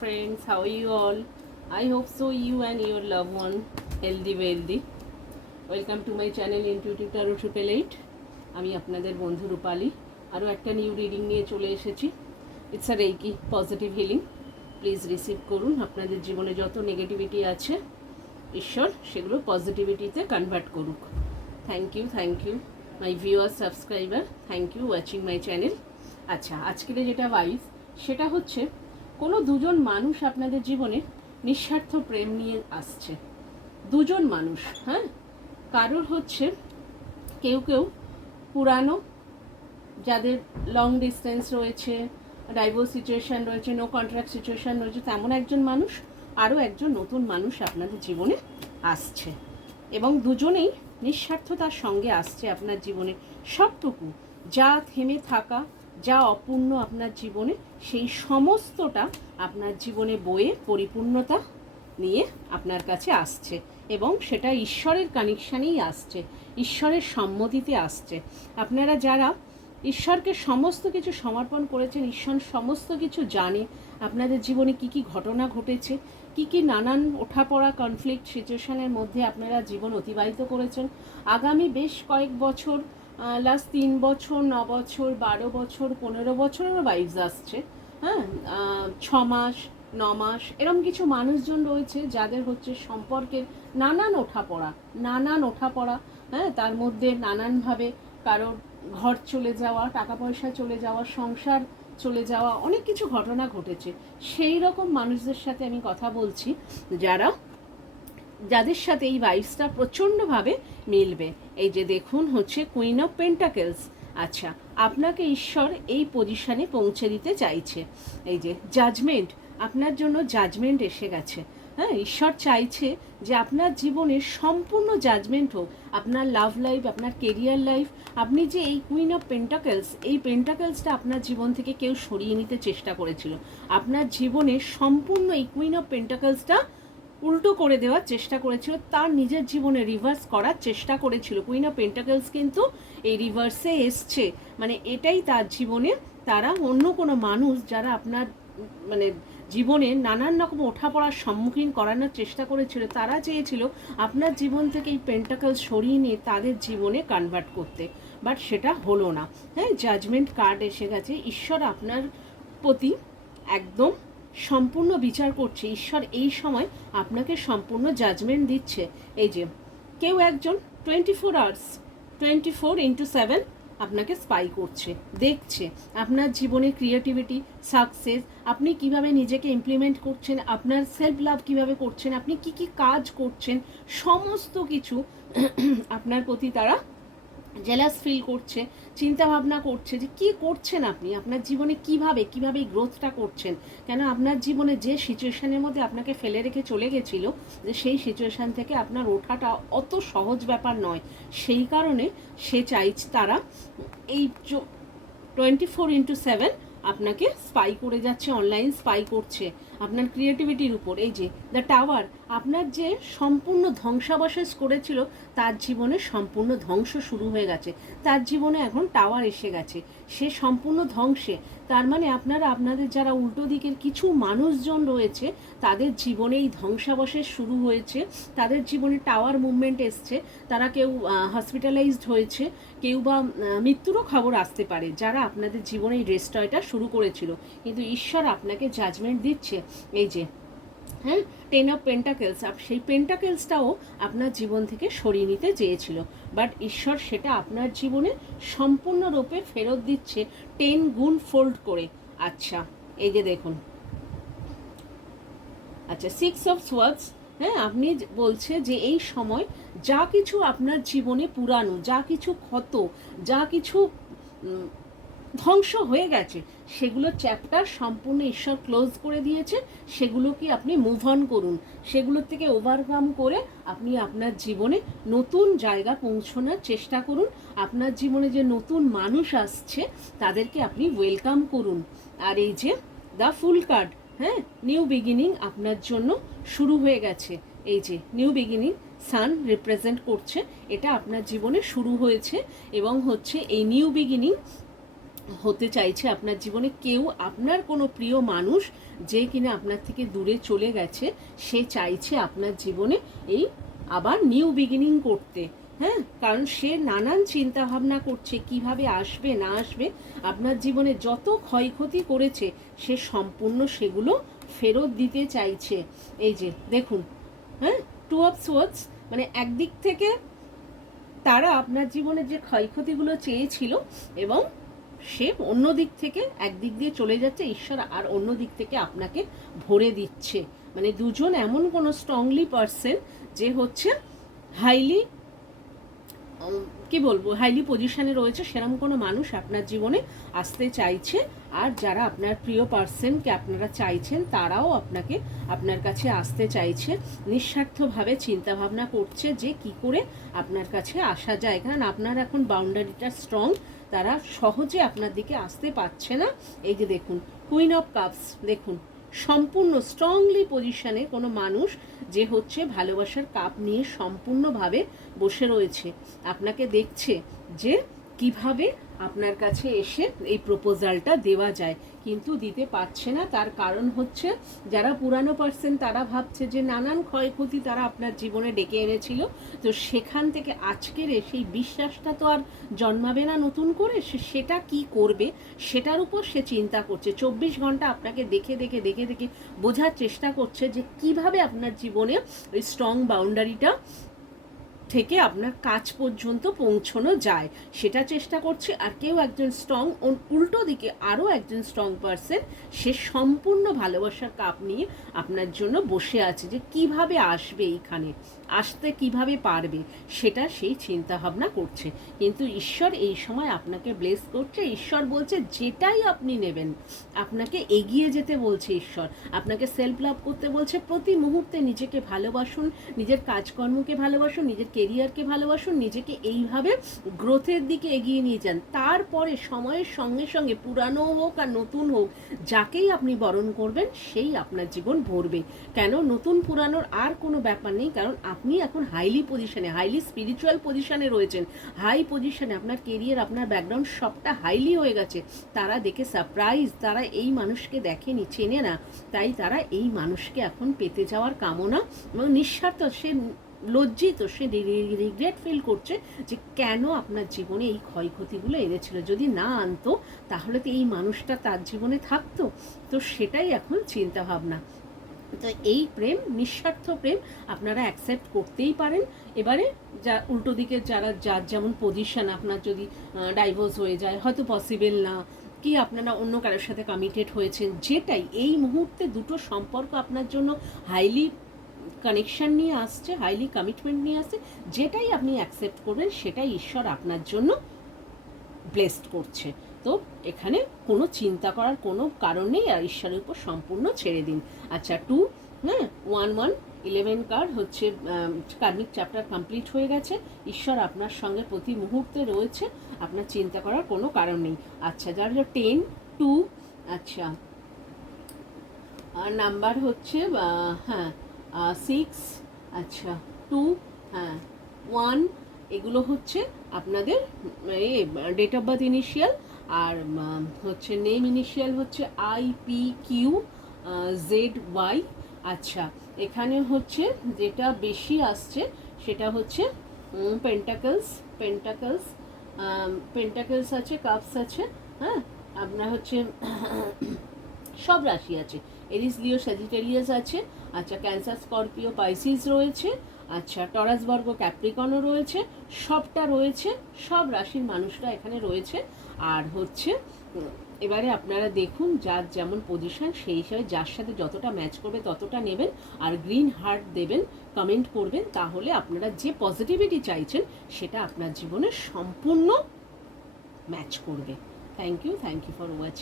Friends, how are you all? I hope so you and your loved one healthy wealthy. Welcome to my channel Intuitive Tarot 888. আমি আপনাদের বন্ধু রূপালী আরও একটা new reading নিয়ে চলে এসেছি। It's a reiki positive healing. Please receive করুন। আপনাদের জীবনে যত নেগেটিভিটি আছে ঈশ্বর সেগুলো পজিটিভিটিতে কনভার্ট করুক। Thank you my viewer subscriber, thank you watching my channel. আচ্ছা, আজকের যেটা ভাইস সেটা হচ্ছে কোনো দুজন মানুষ আপনাদের জীবনে নিঃস্বার্থ প্রেম নিয়ে আসছে। দুজন মানুষ, হ্যাঁ, কারোর হচ্ছে কেউ পুরানো, যাদের লং ডিস্টেন্স রয়েছে, ডাইভোর্স সিচুয়েশান রয়েছে, নো কন্ট্রাক্ট সিচুয়েশান রয়েছে, তেমন একজন মানুষ, আরও একজন নতুন মানুষ আপনাদের জীবনে আসছে এবং দুজনেই নিঃস্বার্থতার সঙ্গে আসছে আপনার জীবনে। সবটুকু যা থেমে থাকা, যা অপূর্ণ আপনার জীবনে, সেই সমস্তটা আপনার জীবনে বয়ে পরিপূর্ণতা নিয়ে আপনার কাছে আসছে এবং সেটা ঈশ্বরের কানেকশানেই আসছে, ঈশ্বরের সম্মতিতে আসছে। আপনারা যারা ঈশ্বরকে সমস্ত কিছু সমর্পণ করেছেন, ঈশ্বর সমস্ত কিছু জানে, আপনাদের জীবনে কি কি ঘটনা ঘটেছে, কি নানান ওঠাপড়া কনফ্লিক্ট সিচুয়েশনের মধ্যে আপনারা জীবন অতিবাহিত করেছেন। আগামী বেশ কয়েক বছর, লাস্ট 3 বছর, 9 বছর, 12 বছর, 15 বছরেরও ভাইবস আসছে, হ্যাঁ, 6 মাস, 9 মাস, এরকম কিছু মানুষজন রয়েছে যাদের হচ্ছে সম্পর্কের নানান ওঠাপড়া, হ্যাঁ, তার মধ্যে নানানভাবে কারোর ঘর চলে যাওয়া, টাকা পয়সা চলে যাওয়া, সংসার চলে যাওয়া, অনেক কিছু ঘটনা ঘটেছে। সেই রকম মানুষদের সাথে আমি কথা বলছি যাদের সাথে এই ভাইবসটা প্রচণ্ডভাবে মিলবে। এই যে দেখুন হচ্ছে কুইন অফ পেন্টাকেলস। আচ্ছা, আপনাকে ঈশ্বর এই পজিশনে পৌঁছে দিতে চাইছে। এই যে জাজমেন্ট, আপনার জন্য জাজমেন্ট এসে গেছে। হ্যাঁ, ঈশ্বর চাইছে যে আপনার জীবনের সম্পূর্ণ জাজমেন্ট হোক, আপনার লাভ লাইফ, আপনার কেরিয়ার লাইফ। আপনি যে এই কুইন অফ পেন্টাকেলস, এই পেন্টাকেলসটা আপনার জীবন থেকে কেউ সরিয়ে নিতে চেষ্টা করেছিল। আপনার জীবনে সম্পূর্ণ এই কুইন অফ পেন্টাকেলসটা উল্টো করে দেওয়ার চেষ্টা করেছিল, তার নিজের জীবনে রিভার্স করার চেষ্টা করেছিল। কুইন অফ পেন্টাকেলস কিন্তু এই রিভার্সে এসছে, মানে এটাই তার জীবনে, তারা অন্য কোনো মানুষ যারা আপনার মানে জীবনে নানান রকম ওঠাপড়ার সম্মুখীন করানোর চেষ্টা করেছিল, তারা চেয়েছিল আপনার জীবন থেকে এই পেন্টাকেলস সরিয়ে নিয়ে তাদের জীবনে কনভার্ট করতে, বাট সেটা হলো না। হ্যাঁ, জাজমেন্ট কার্ড এসে গেছে। ঈশ্বর আপনার প্রতি একদম সম্পূর্ণ বিচার করছে। ঈশ্বর এই সময় আপনাকে সম্পূর্ণ জাজমেন্ট দিচ্ছে। এই যে কেউ একজন 24 আওয়ার্স 24x7 আপনাকে স্পাই করছে, দেখছে আপনার জীবনে ক্রিয়েটিভিটি, সাকসেস, আপনি কিভাবে নিজেকে ইমপ্লিমেন্ট করছেন, আপনার সেলফ লাভ কিভাবে করছেন, আপনি কি কাজ করছেন, সমস্ত কিছু আপনার প্রতি তারা জেলাস ফিল করছে, চিন্তা ভাবনা করছে যে কি করছেন আপনি, আপনার জীবনে কিভাবে এই গ্রোথটা করছেন। কেন আপনার জীবনে যে সিচুয়েশনের মধ্যে আপনাকে ফেলে রেখে চলে গেছিল, যে সেই সিচুয়েশান থেকে আপনার ওঠাটা অত সহজ ব্যাপার নয়। সেই কারণে সে চাইছে, তারা এই 24x7 আপনাকে স্পাই করে যাচ্ছে, অনলাইন স্পাই করছে আপনার ক্রিয়েটিভিটির উপর। এই যে দ্য টাওয়ার, আপনার যে সম্পূর্ণ ধ্বংসাবশেষ করেছিল, তার জীবনে সম্পূর্ণ ধ্বংস শুরু হয়ে গেছে, তার জীবনে এখন টাওয়ার এসে গেছে, সে সম্পূর্ণ ধ্বংসে। তার মানে আপনাদের যারা উল্টো দিকের কিছু মানুষজন রয়েছে, তাদের জীবনে এই ধ্বংসাবশেষ শুরু হয়েছে, তাদের জীবনে টাওয়ার মুভমেন্ট এসছে, তারা কেউ হসপিটালাইজড হয়েছে, কেউ বা মৃত্যুরও খবর আসতে পারে, যারা আপনাদের জীবনে এই রেস্টয়টা শুরু করেছিল। কিন্তু ঈশ্বর আপনাকে জাজমেন্ট দিচ্ছে। এই যে হ্যাঁ, 10 অফ পেন্টাকেলস, সেই পেন্টাকেলসটাও আপনার জীবন থেকে সরিয়ে নিতে চেয়েছিল, বাট ঈশ্বর সেটা আপনার জীবনে সম্পূর্ণরূপে ফেরত দিচ্ছে 10 গুণ ফোল্ড করে। আচ্ছা, এই যে দেখুন, আচ্ছা 6 অফ সোয়ার্ডস। হ্যাঁ, আপনি বলছে যে এই সময় যা কিছু আপনার জীবনে পুরানো, যা কিছু ক্ষত, যা কিছু ধ্বংস হয়ে গেছে, সেগুলো চ্যাপ্টার সম্পূর্ণ ঈশ্বর ক্লোজ করে দিয়েছে। সেগুলোকে আপনি মুভ অন করুন, সেগুলোর থেকে ওভারকাম করে আপনি আপনার জীবনে নতুন জায়গা পৌঁছানোর চেষ্টা করুন। আপনার জীবনে যে নতুন মানুষ আসছে, তাদেরকে আপনি ওয়েলকাম করুন। আর এই যে দ্য ফুল কার্ড, হ্যাঁ, নিউ বিগিনিং আপনার জন্য শুরু হয়ে গেছে। এই যে নিউ বিগিনিং সান রিপ্রেজেন্ট করছে, এটা আপনার জীবনে শুরু হয়েছে এবং হচ্ছে এই নিউ বিগিনিং হতে চাইছে আপনার জীবনে। কেউ আপনার কোনো প্রিয় মানুষ যে কিনা আপনার থেকে দূরে চলে গেছে, সে চাইছে আপনার জীবনে এই আবার নিউ বিগিনিং করতে। হ্যাঁ, কারণ সে নানান চিন্তা ভাবনা করছে কিভাবে আসবে না আসবে। আপনার জীবনে যত ক্ষয়ক্ষতি করেছে সে সম্পূর্ণ সেগুলো ফেরত দিতে চাইছে। এই যে দেখুন, হ্যাঁ, 2 অফ সোয়ার্ডস, মানে একদিক থেকে তারা আপনার জীবনে যে ক্ষয়ক্ষতিগুলো চেয়েছিল, এবং সে অন্য দিক থেকে একদিক দিয়ে চলে যাচ্ছে ঈশ্বর, আর অন্য দিক থেকে আপনাকে ভরে দিচ্ছে। মানে দুজন এমন কোনো স্ট্রংলি পারসন যে হচ্ছে হাইলি, কি বলবো, হাইলি পজিশনে রয়েছে, সেরকম কোনো মানুষ আপনার জীবনে আসতে চাইছে। আর যারা আপনার প্রিয় পার্সনকে আপনারা চাইছেন, তারাও আপনার কাছে আসতে চাইছে। নিঃস্বার্থভাবে চিন্তাভাবনা করছে যে কি করে আপনার কাছে আসা যায়, কারণ আপনার এখন বাউন্ডারিটা স্ট্রং, তারা সহজে আপনার দিকে আসতে পারছে না। এই যে দেখুন, কুইন অফ কাপস, দেখুন সম্পূর্ণ স্ট্রংলি পজিশনে কোনো মানুষ যে হচ্ছে ভালোবাসার কাপ নিয়ে সম্পূর্ণভাবে বসে রয়েছে, আপনাকে দেখছে যে কিভাবে আপনার কাছে এসে এই প্রপোজালটা দেওয়া যায়, কিন্তু দিতে পারছে না। তার কারণ হচ্ছে যারা পুরানো পার্সন তারা ভাবছে যে নানান ক্ষয়ক্ষতি তারা আপনার জীবনে ডেকে এনেছিল, তো সেখান থেকে আজকের সেই বিশ্বাসটা তো আর জন্মাবে না নতুন করে, সেটা কি করবে সেটার উপর সে চিন্তা করছে। 24 ঘন্টা আপনাকে দেখে দেখে দেখে দেখে বোঝার চেষ্টা করছে যে কিভাবে আপনার জীবনে ওই স্ট্রং বাউন্ডারিটা থেকে আপনার কাজ পর্যন্ত পৌঁছানো যায়, সেটা চেষ্টা করছে। আর কেউ একজন স্ট্রং, উল্টো দিকে আরও একজন স্ট্রং পারসন, সে সম্পূর্ণ ভালোবাসার কাপ নিয়ে আপনার জন্য বসে আছে যে কিভাবে আসবে, এইখানে আসতে কিভাবে পারবে, সেটা সেই চিন্তা ভাবনা করছে। কিন্তু ঈশ্বর এই সময় আপনাকে ব্লেস করছে। ঈশ্বর বলছে যেটাই আপনি নেবেন, আপনাকে এগিয়ে যেতে বলছে ঈশ্বর, আপনাকে সেলফ লাভ করতে বলছে। প্রতি মুহূর্তে নিজেকে ভালোবাসুন, নিজের কাজকর্মকে ভালোবাসুন, নিজের কেরিয়ারকে ভালোবাসুন, নিজেকে এইভাবে গ্রোথের দিকে এগিয়ে নিয়ে যান। তারপরে সময়ের সঙ্গে সঙ্গে পুরানো হোক আর নতুন হোক, যাকেই আপনি বরণ করবেন সেই আপনার জীবন ভরবে। কেন নতুন পুরানোর আর কোনো ব্যাপার নেই, কারণ আপনি এখন হাইলি পজিশনে, হাইলি স্পিরিচুয়াল পজিশনে রয়েছেন, হাই পজিশনে, আপনার কেরিয়ার, আপনার ব্যাকগ্রাউন্ড সবটা হাইলি হয়ে গেছে। তারা দেখে সারপ্রাইজ, তারা এই মানুষকে দেখেনি, চেনে না, তাই তারা এই মানুষকে এখন পেতে যাওয়ার কামনা এবং নিঃস্বার্থ, সে লজ্জিত, সে রিগ্রেট ফিল করছে যে কেন আপনার জীবনে এই ক্ষয়ক্ষতিগুলো এনেছিল। যদি না আনতো তাহলে তো এই মানুষটা তার জীবনে থাকতো। তো সেটাই এখন চিন্তা ভাবনা। তো এই প্রেম, নিঃস্বার্থ প্রেম আপনারা অ্যাকসেপ্ট করতেই পারেন। এবারে যা উল্টো দিকে যারা, যার যেমন পজিশন, আপনার যদি ডাইভোর্স হয়ে যায়, হয়তো পসিবল না, কি আপনারা অন্য কারোর সাথে কমিটেড হয়েছেন, যেটাই এই মুহূর্তে দুটো সম্পর্ক আপনার জন্য হাইলি কানেকশন নিয়ে আসছে, হাইলি কমিটমেন্ট নিয়ে আসছে, যেটাই আপনি অ্যাকসেপ্ট করবেন সেটাই ঈশ্বর আপনার জন্য ব্লেসড করছে। তো এখানে কোনো চিন্তা করার কোনো কারণ নেই, আর ঈশ্বরের উপর সম্পূর্ণ ছেড়ে দিন। আচ্ছা, 2, হ্যাঁ, 1 11 কার্ড হচ্ছে কার্মিক চ্যাপ্টার কমপ্লিট হয়ে গেছে। ঈশ্বর আপনার সঙ্গে প্রতি মুহূর্তে রয়েছে, আপনার চিন্তা করার কোনো কারণ নেই। আচ্ছা, যার 10, 2, আচ্ছা, আর নাম্বার হচ্ছে হ্যাঁ 6, আচ্ছা 2, হ্যাঁ 1, এগুলো হচ্ছে আপনাদের ডেট অফ বার্থ ইনিশিয়াল, আর হচ্ছে নেম ইনিশিয়াল হচ্ছে IPQZY। আচ্ছা, এখানে হচ্ছে যেটা বেশি আসছে সেটা হচ্ছে পেন্টাকলস, পেন্টাকলস আছে, কাপস আছে, হ্যাঁ, আপনার হচ্ছে সব রাশি আছে, এরিস, লিও, স্যাজিটেরিয়াস আছে। আচ্ছা, ক্যান্সার, স্করপিও, পাইসিস রয়েছে। আচ্ছা, টরাস, বর্গ, ক্যাপ্রিকনও রয়েছে, সবটা রয়েছে, সব রাশির মানুষরা এখানে রয়েছে। আর হচ্ছে এবারে আপনারা দেখুন যার যেমন পজিশন সেই হিসাবে যার সাথে যতটা ম্যাচ করবে ততটা নেবেন, আর গ্রিন হার্ট দেবেন, কমেন্ট করবেন, তাহলে আপনারা যে পজিটিভিটি চাইছেন সেটা আপনার জীবনে সম্পূর্ণ ম্যাচ করবে। Thank you for watching.